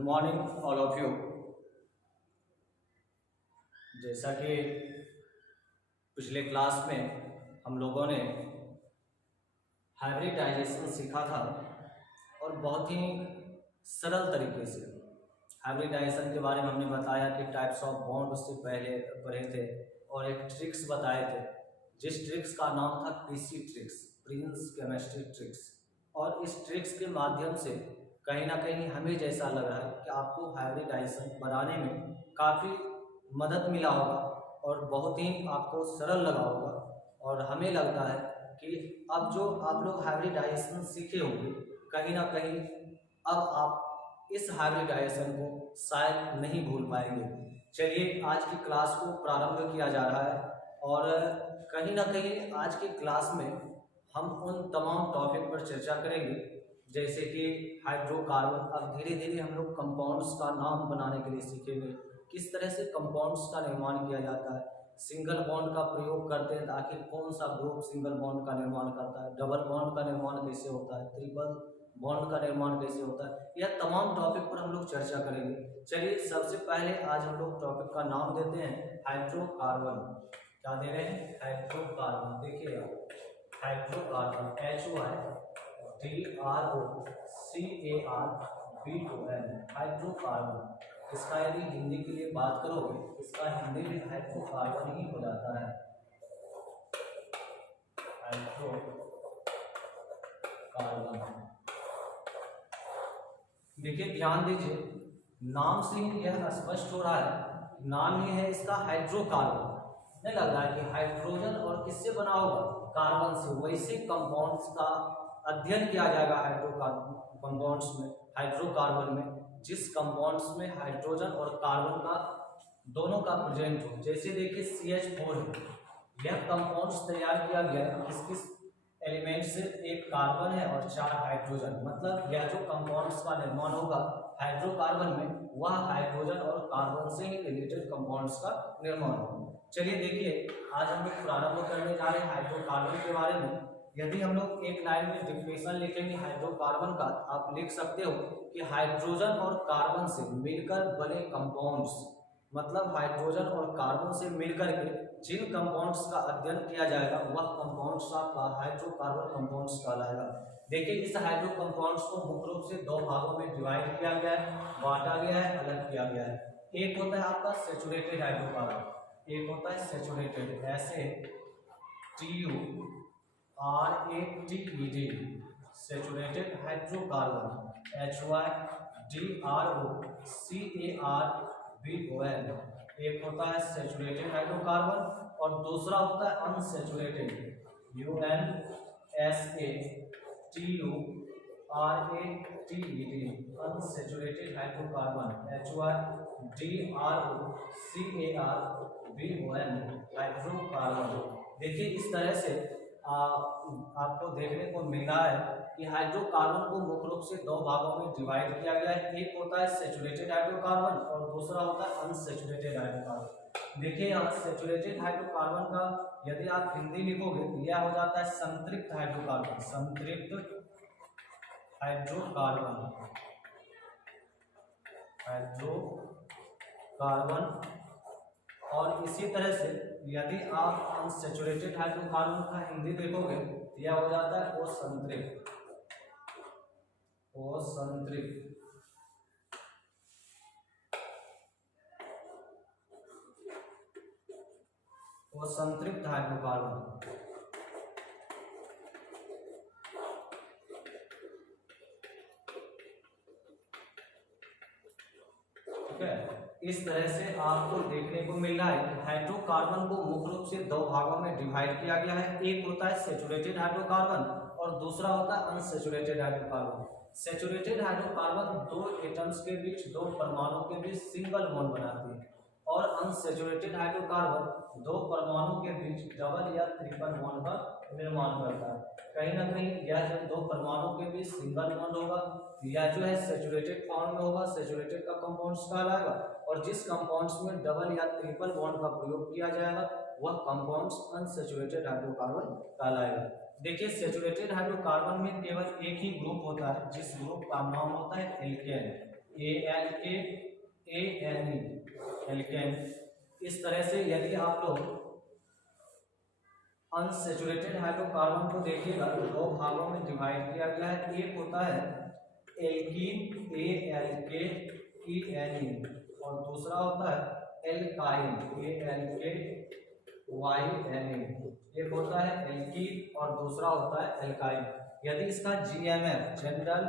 Good morning all of you. जैसा कि पिछले क्लास में हम लोगों ने हाइब्रिडाइजेशन सीखा था और बहुत ही सरल तरीके से हाइब्रिडाइजेशन के बारे में हमने बताया कि टाइप्स ऑफ बॉन्ड उससे पहले पढ़े थे और एक ट्रिक्स बताए थे, जिस ट्रिक्स का नाम था PC tricks, Prince chemistry tricks. और इस ट्रिक्स के माध्यम से कहीं ना कहीं हमें जैसा लग रहा है कि आपको हाइब्रिडाइजेशन बनाने में काफ़ी मदद मिला होगा और बहुत ही आपको सरल लगा होगा। और हमें लगता है कि अब जो आप लोग हाइब्रिडाइजेशन सीखे होंगे, कहीं ना कहीं अब आप इस हाइब्रिडाइजेशन को शायद नहीं भूल पाएंगे। चलिए आज की क्लास को प्रारंभ किया जा रहा है और कहीं ना कहीं आज की क्लास में हम उन तमाम टॉपिक पर चर्चा करेंगे जैसे कि हाइड्रोकार्बन। अब धीरे धीरे हम लोग कंपाउंड्स का नाम बनाने के लिए सीखेंगे, किस तरह से कंपाउंड्स का निर्माण किया जाता है, सिंगल बॉन्ड का प्रयोग करते हैं तो आखिर कौन सा ग्रुप सिंगल बॉन्ड का निर्माण करता है, डबल बॉन्ड का निर्माण कैसे होता है, ट्रिपल बॉन्ड का निर्माण कैसे होता है, यह तमाम टॉपिक पर हम लोग चर्चा करेंगे। चलिए सबसे पहले आज हम लोग टॉपिक का नाम देते हैं हाइड्रोकार्बन। क्या दे रहे हैं? हाइड्रोकार्बन। देखिएगा हाइड्रोकार्बन HYDROCARBON हाइड्रोकार्बन। इसका यदि हिंदी के लिए बात करोगे, इसका हिंदी में हाइड्रोकार्बन ही हो जाता है, हाइड्रोकार्बन। देखिए ध्यान दीजिए, नाम से ही यह स्पष्ट हो रहा है, नाम ही है इसका हाइड्रोकार्बन। नहीं लग रहा है कि हाइड्रोजन और किससे बना होगा? कार्बन से। वैसे कंपाउंड्स का अध्ययन किया जाएगा हाइड्रोकार्बन कंपाउंड्स में, हाइड्रोकार्बन में, जिस कंपाउंड्स में हाइड्रोजन और कार्बन का दोनों का प्रेजेंट हो। जैसे देखिए CH4 है, यह कंपाउंड्स तैयार किया गया है किस किस एलिमेंट से? एक कार्बन है और 4 हाइड्रोजन। मतलब यह जो कंपाउंड्स का निर्माण होगा हाइड्रोकार्बन में, वह हाइड्रोजन और कार्बन से ही रिलेटेड कंपाउंड्स का निर्माण होगा। चलिए देखिए आज हम लोग प्रारंभ करने जा रहे हैं हाइड्रोकार्बन के बारे में। यदि हम लोग एक लाइन में डिफिनेशन लिखेंगे हाइड्रोकार्बन का, आप लिख सकते हो कि हाइड्रोजन और कार्बन से मिलकर बने कंपाउंड्स, मतलब हाइड्रोजन और कार्बन से मिलकर के जिन कंपाउंड्स का अध्ययन किया जाएगा वह कंपाउंड्स आपका हाइड्रोकार्बन कंपाउंड्स कहलाएगा। देखिए इस हाइड्रो कंपाउंड्स को मुख्य रूप से 2 भागों में डिवाइड किया गया है, बांटा गया है, अलग किया गया है। एक होता है आपका सैचुरेटेड हाइड्रोकार्बन, एक होता है saturated SATURATED saturated hydrocarbon HYDROCARBON। एक होता है सैचुरेटेड हाइड्रोकार्बन और दूसरा होता है unsaturated UNSATURATED unsaturated hydrocarbon HYDROCARBON hydrocarbon. देखिए इस तरह से आपको देखने को मिला है कि हाइड्रोकार्बन को मुख्य रूप से 2 भागों में डिवाइड किया गया है। एक होता है सैचुरेटेड हाइड्रोकार्बन और दूसरा होता है अनसैचुरेटेड हाइड्रोकार्बन। देखिए यहाँ सैचुरेटेड हाइड्रोकार्बन का यदि आप हिंदी लिखोगे तो यह हो जाता है संतृप्त हाइड्रोकार्बन, संतृप्त हाइड्रोकार्बन। और इसी तरह से यदि आप अनसैचुरेटेड हाइड्रोकार्बन का हिंदी देखोगे तो यह हो जाता है असंतृप्त, असंतृप्त हाइड्रोकार्बन। ठीक है, इस तरह से आपको देखने को मिल रहा है कि हाइड्रोकार्बन को मुख्य रूप से 2 भागों में डिवाइड किया गया है। एक होता है सैचुरेटेड हाइड्रोकार्बन और दूसरा होता है unsaturated hydrocarbon. Saturated hydrocarbon 2 atoms के बीच, 2 परमाणु के बीच सिंगल बॉन्ड बनाती है और अनसैचुरेटेड हाइड्रोकार्बन 2 परमाणु के बीच डबल या ट्रिपल बॉन्ड का निर्माण करता है। कहीं ना कहीं यह जब 2 परमाणु के बीच सिंगल बॉन्ड होगा यह जो है सैचुरेटेड फॉर्म में होगा, सैचुरेटेड का कंपाउंड्स कहलाएगा। और जिस कंपाउंड्स में डबल या ट्रिपल बॉन्ड का प्रयोग किया जाएगा वह कंपाउंड्स अनसैचुरेटेड हाइड्रोकार्बन कहलाएगा। देखिए सैचुरेटेड हाइड्रोकार्बन में केवल एक ही ग्रुप होता है जिस ग्रुप का नाम होता है एल्केन। ALKANE alkene. इस तरह से यदि आप लोग अनसेचुरेटेड हाइड्रोकार्बन को देखिएगा तो दो भागों में डिवाइड किया गया है। एक होता है एल्कीन ALKENE और दूसरा होता है एल्काइन ALKYNE। एक होता है एल्कीन और दूसरा होता है एल्काइन। यदि इसका GMF जनरल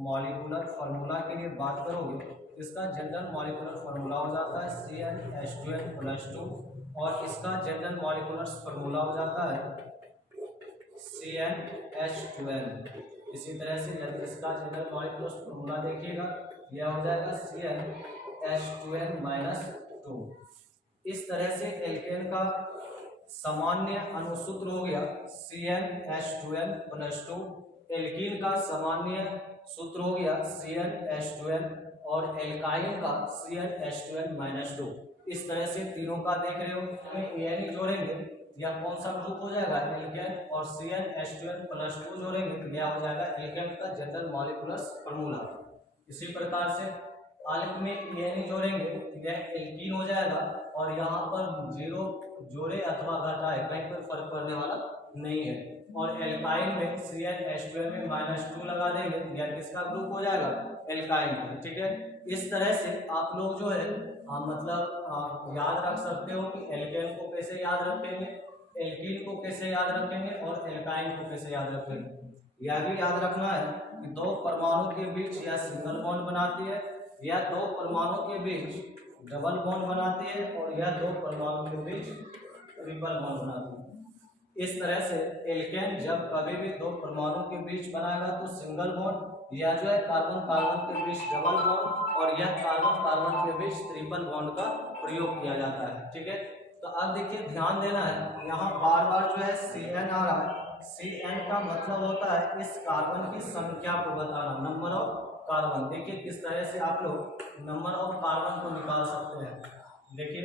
मॉलिक्यूलर फार्मूला के लिए बात करोगे, इसका जनरल मॉलिक्यूलर फार्मूला हो जाता है CnH2n+2 और इसका जनरल मॉलिक्यूलर फार्मूला हो जाता है CnH2n। इसी तरह से यदि इसका जनरल मॉलिक्यूलर फार्मूला देखिएगा, यह हो जाएगा CnH2n-2। इस तरह से एल्केन का सामान्य अणुसूत्र हो गया CnH2n+2, एल्कीन का सामान्य सूत्र हो गया CnH2n और एल्काइन का CnH2n-2। इस तरह से तीनों का देख रहे हो, ANE जोड़ेंगे या कौन सा ग्रुप हो जाएगा एल्केन, और CnH2n+2 जोड़ेंगे तो यह हो जाएगा एल्केन का जनरल मॉलिक्यूलर फार्मूला। इसी प्रकार से आलेख में ANE जोड़ेंगे तो यह एल्कीन हो जाएगा और यहाँ पर 0 जोड़े अथवा घटाए कहीं पर फर्क पड़ने वाला नहीं है। और एल्काइन में CnH2n-2 लगा देंगे यह किसका ग्रुप हो जाएगा एल्काइन। ठीक है, इस तरह से आप लोग जो है याद रख सकते हो कि एल्केन को कैसे याद रखेंगे, एल्कीन को कैसे याद रखेंगे और एल्काइन को कैसे याद रखेंगे। यह भी याद रखना है कि दो परमाणु के बीच यह सिंगल बॉन्ड बनाती है, यह दो परमाणु के बीच डबल बॉन्ड बनाती है और यह दो परमाणु के बीच ट्रिपल बॉन्ड बनाती है। इस तरह से एल्केन जब कभी भी दो परमाणु के बीच बनाएगा तो सिंगल बॉन्ड, यह जो है कार्बन कार्बन के बीच डबल बॉन्ड और यह कार्बन कार्बन के बीच ट्रिपल बॉन्ड का प्रयोग किया जाता है। ठीक है, तो अब देखिए ध्यान देना है, यहाँ बार बार जो है CN आ रहा है। CN का मतलब होता है इस कार्बन की संख्या को बताना, नंबर ऑफ कार्बन। देखिए किस तरह से आप लोग नंबर ऑफ कार्बन को निकाल सकते हैं। देखिए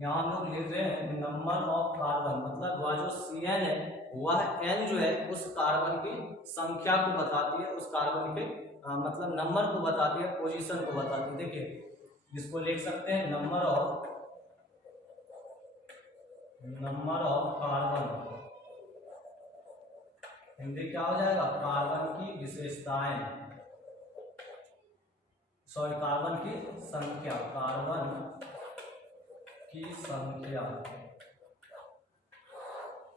यहाँ हम लोग लिख रहे हैं नंबर ऑफ कार्बन, मतलब वह जो CN है वह N जो है उस कार्बन की संख्या को बताती है, उस कार्बन के मतलब नंबर को बताती है, पोजीशन को बताती है। देखिए इसको लिख सकते हैं नंबर ऑफ कार्बन, हिंदी क्या हो जाएगा कार्बन की विशेषताएं, सॉरी कार्बन की संख्या, कार्बन की संख्या।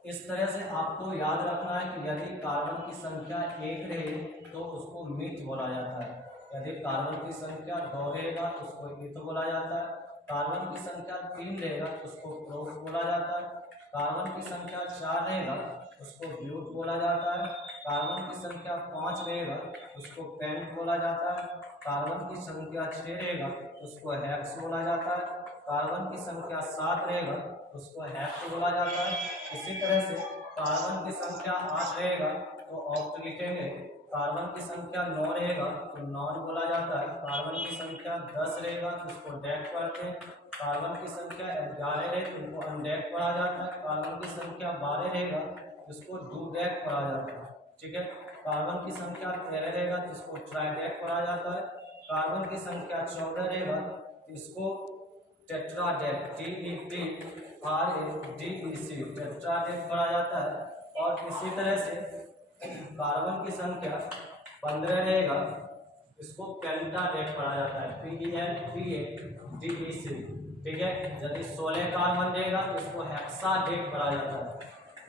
इस तरह से आपको याद रखना है कि यदि कार्बन की संख्या 1 रहे तो उसको मिथ बोला जाता है, यदि कार्बन की संख्या 2 रहेगा तो उसको इथ बोला जाता है, कार्बन की संख्या 3 रहेगा तो उसको प्रोप बोला जाता है, कार्बन की संख्या 4 रहेगा उसको ब्यूट बोला जाता है, कार्बन की संख्या 5 रहेगा उसको पेंट बोला जाता है, कार्बन की संख्या 6 रहेगा उसको हेक्स बोला जाता है, कार्बन की संख्या 7 रहेगा उसको हेक्स बोला जाता है। इसी तरह से कार्बन की संख्या 8 रहेगा तो ऑक्ट लिखेंगे, कार्बन की संख्या 9 रहेगा तो नॉन बोला जाता है, कार्बन की संख्या 10 रहेगा तो उसको डेक करते हैं, कार्बन की संख्या 11 है तो उनको अनडेक पढ़ा जाता है, कार्बन की संख्या 12 रहेगा तो उसको डू डेक पढ़ा जाता है। ठीक है, कार्बन की संख्या 13 रहेगा तो इसको ट्राइडेक पढ़ा जाता है, कार्बन की संख्या 14 रहेगा तो इसको टेट्राडेक TETRADEC टेट्राडेक पढ़ा जाता है। और इसी तरह से कार्बन की संख्या 15 रहेगा इसको पेंटाडेक पढ़ा जाता है, PENTADEC। ठीक है, यदि 16 कार्बन रहेगा तो इसको हेक्साडेक पढ़ा जाता है,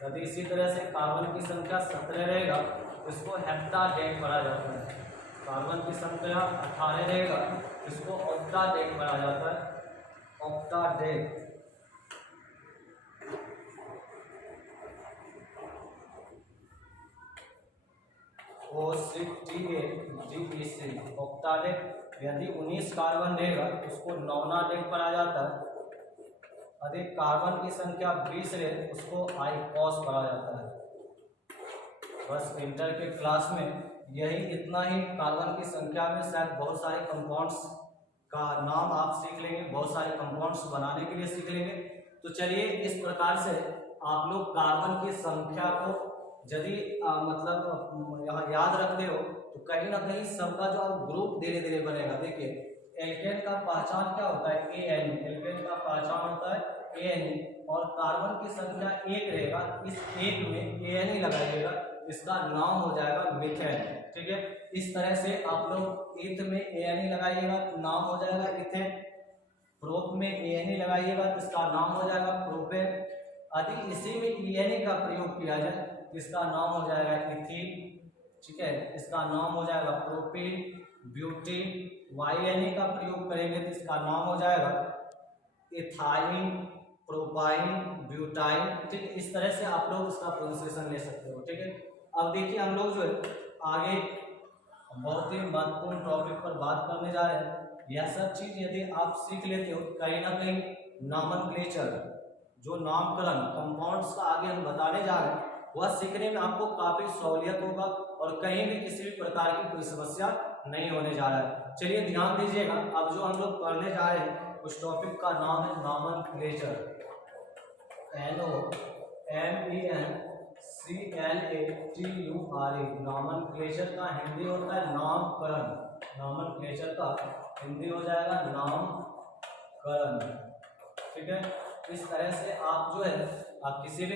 यदि इसी तरह से कार्बन की संख्या 17 रहेगा तो इसको हेप्टाडेक पढ़ा जाता है, कार्बन की संख्या 18 रहेगा इसको ऑक्टाडेक पढ़ा जाता है, ऑक्टाडेक। OCTADEC ऑक्टाडेक। यदि 19 कार्बन रहेगा तो उसको नॉनाडेक पढ़ा जाता है, यदि कार्बन की संख्या 20 रहे उसको आइकॉस पढ़ा जाता है। बस इंटर के क्लास में यही इतना ही। कार्बन की संख्या में शायद बहुत सारे कंपाउंड्स का नाम आप सीख लेंगे, बहुत सारे कंपाउंड्स बनाने के लिए सीख लेंगे। तो चलिए इस प्रकार से आप लोग कार्बन की संख्या को यदि मतलब यहाँ याद रखते हो तो कहीं ना कहीं सबका जो ग्रुप धीरे धीरे बनेगा। देखिए एल्केन का पहचान क्या होता है, एन, एल्केन का पहचान होता है एन, और कार्बन की संख्या एक रहेगा, इस एक में एन ही लगाइएगा, इसका नाम हो जाएगा मीथेन। ठीक है, इस तरह से आप लोग ईथ में एन ही लगाइएगा तो नाम हो जाएगा इथेन, प्रोप में एन ही लगाइएगा तो इसका नाम हो जाएगा प्रोपेन, यदि इसी में ईएनए का प्रयोग किया जाए तो इसका नाम हो जाएगा इथीन। ठीक है, इसका नाम हो जाएगा प्रोपीन, ब्यूटीन, वाईएनए का प्रयोग करेंगे तो इसका नाम हो जाएगा इथाइन, प्रोपाइन, ब्यूटाइन। ठीक है, इस तरह से आप लोग इसका प्रोनाउंसिएशन ले सकते हो। ठीक है, अब देखिए हम लोग जो है आगे बहुत ही महत्वपूर्ण टॉपिक पर बात करने जा रहे हैं। यह सब चीज यदि आप सीख लेते हो कहीं ना कहीं नॉमेनक्लेचर, जो नामकरण कंपाउंड्स का आगे हम बताने जा रहे हैं, वह सीखने में आपको काफी सहूलियत होगा और कहीं भी किसी भी प्रकार की कोई समस्या नहीं होने जा रहा है। चलिए ध्यान दीजिएगा, अब जो हम लोग पढ़ने जा रहे हैं उस टॉपिक का नाम है नॉमेनक्लेचर, NOMENCLATURE। नॉमेनक्लेचर का हिंदी होता है नामकरण, नॉमेनक्लेचर का हिंदी हो जाएगा नामकरण। ठीक है, इस तरह से आप जो है आप किसी भी